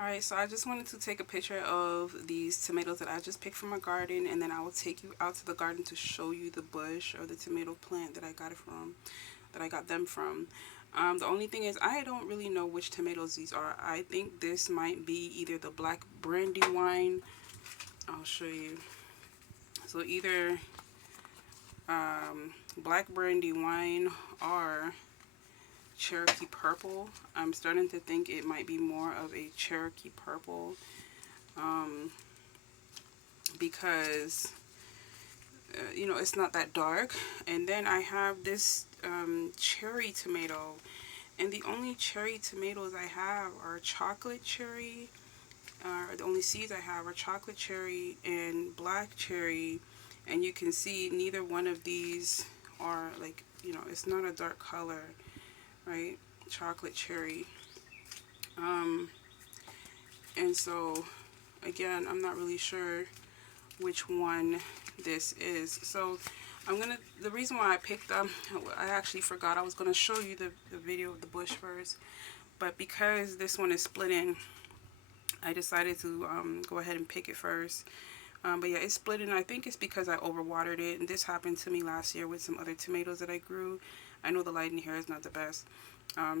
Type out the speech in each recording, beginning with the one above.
Alright, so I just wanted to take a picture of these tomatoes that I just picked from my garden, and then I will take you out to the garden to show you the bush or the tomato plant that I got it from, that I got them from. The only thing is I don't really know which tomatoes these are. I think this might be either the black brandy wine. I'll show you. So either black brandy wine or Cherokee purple. I'm starting to think it might be more of a Cherokee purple, um, because it's not that dark. And then I have this cherry tomato, and the only cherry tomatoes I have are chocolate cherry. The only seeds I have are chocolate cherry and black cherry, and you can see neither one of these are like, it's not a dark color, right? Chocolate cherry. Um, and so again, I'm not really sure which one this is. So the reason why I picked them, I actually forgot I was gonna show you the video of the bush first, but because this one is splitting, I decided to go ahead and pick it first. But yeah, it's splitting. I think it's because I overwatered it, and this happened to me last year with some other tomatoes that I grew. I know the lighting here is not the best.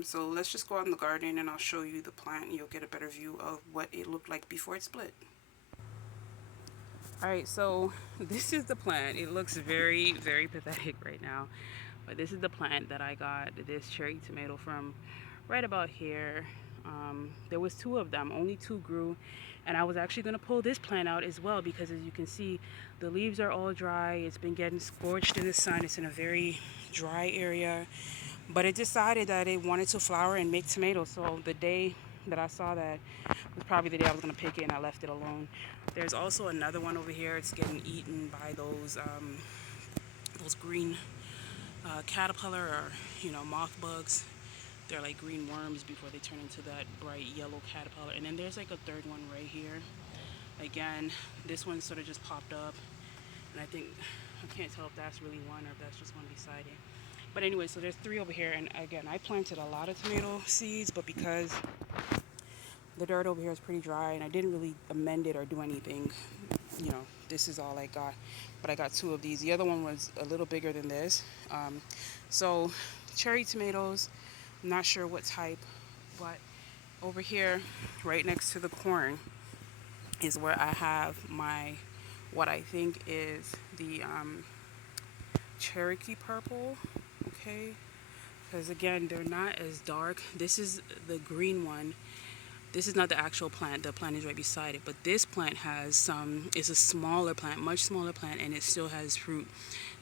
So let's just go out in the garden and I'll show you the plant, and you'll get a better view of what it looked like before it split. Alright, so this is the plant. It looks very, very pathetic right now. But this is the plant that I got this cherry tomato from right about here. There was two of them, only two grew. And I was actually going to pull this plant out as well because, as you can see, the leaves are all dry. It's been getting scorched in the sun. It's in a very dry area. But it decided that it wanted to flower and make tomatoes. So the day that I saw that was probably the day I was going to pick it, and I left it alone. There's also another one over here. It's getting eaten by those green caterpillar or moth bugs. They're like green worms before they turn into that bright yellow caterpillar. And then there's like a third one right here. Again, this one sort of just popped up, and I can't tell if that's really one or if that's just one beside it. But anyway, so there's three over here, and again, I planted a lot of tomato seeds, but because the dirt over here is pretty dry and I didn't really amend it or do anything, this is all I got. But I got two of these. The other one was a little bigger than this. So cherry tomatoes, I'm not sure what type, but over here, right next to the corn, is where I have what I think is the Cherokee purple, okay? Because again, they're not as dark. This is the green one. This is not the actual plant. The plant is right beside it. But this plant is a smaller plant, much smaller plant, and it still has fruit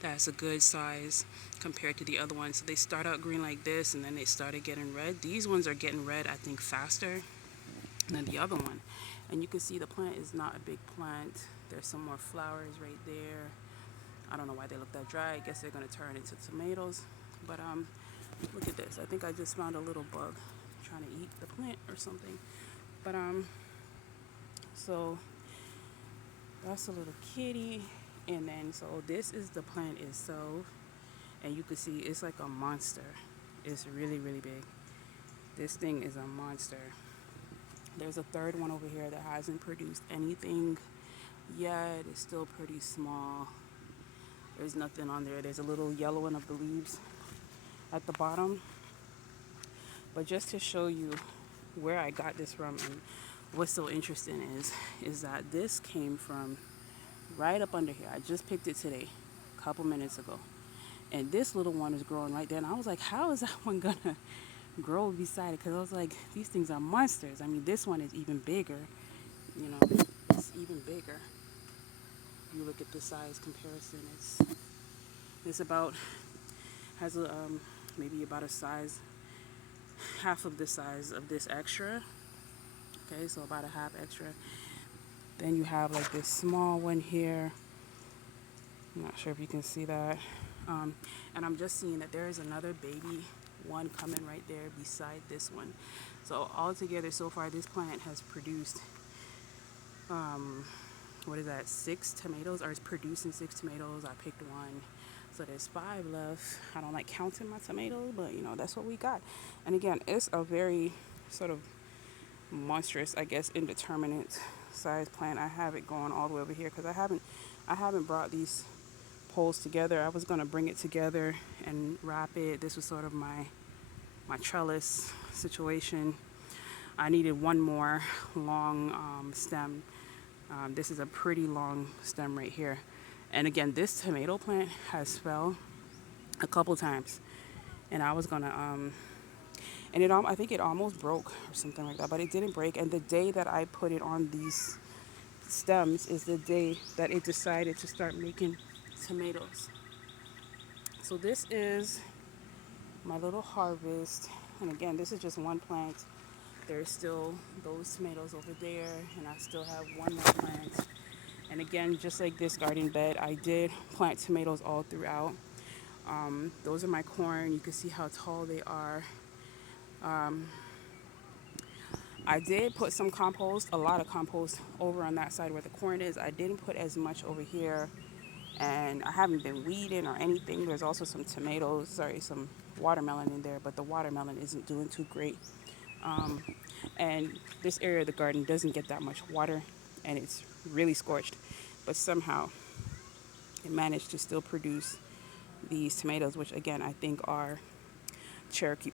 that's a good size compared to the other ones. So they start out green like this, and then they started getting red. These ones are getting red, I think, faster than the other one. And you can see the plant is not a big plant. There's some more flowers right there. I don't know why they look that dry. I guess they're going to turn into tomatoes. But look at this. I think I just found a little bug trying to eat the plant or something. But so that's a little kitty. And then so this is the plant itself, and you can see it's like a monster. It's really, really big. This thing is a monster. There's a third one over here that hasn't produced anything yet. It's still pretty small. There's nothing on there. There's a little yellowing of the leaves at the bottom. But just to show you where I got this from, and what's so interesting is that this came from right up under here. I just picked it today, a couple minutes ago. And this little one is growing right there. And I was like, how is that one gonna grow beside it? Because I was like, these things are monsters. I mean, this one is even bigger. It's even bigger. You look at the size comparison. It's about has a maybe about a size, half of the size of this extra. Okay, so about a half extra. Then you have like this small one here. I'm not sure if you can see that. And I'm just seeing that there is another baby one coming right there beside this one. So altogether, so far, this plant has produced, what is that, 6 tomatoes, or it's producing 6 tomatoes. I picked one. So there's 5 left. I don't like counting my tomatoes, but that's what we got. And again, it's a very sort of monstrous, I guess, indeterminate size plant. I have it going all the way over here because I haven't brought these poles together. I was gonna bring it together and wrap it. This was sort of my trellis situation. I needed one more long stem. This is a pretty long stem right here. And again, this tomato plant has fell a couple times, and I was gonna and I think it almost broke or something like that, but it didn't break. And the day that I put it on these stems is the day that it decided to start making tomatoes. So this is my little harvest. And again, this is just one plant. There's still those tomatoes over there, and I still have one more plant. And again, just like this garden bed, I did plant tomatoes all throughout. Those are my corn. You can see how tall they are. Um, I did put some compost, a lot of compost over on that side where the corn is. I didn't put as much over here, and I haven't been weeding or anything. There's also some watermelon in there, but the watermelon isn't doing too great. Um, and this area of the garden doesn't get that much water, and it's really scorched, but somehow it managed to still produce these tomatoes, which again I think are Cherokee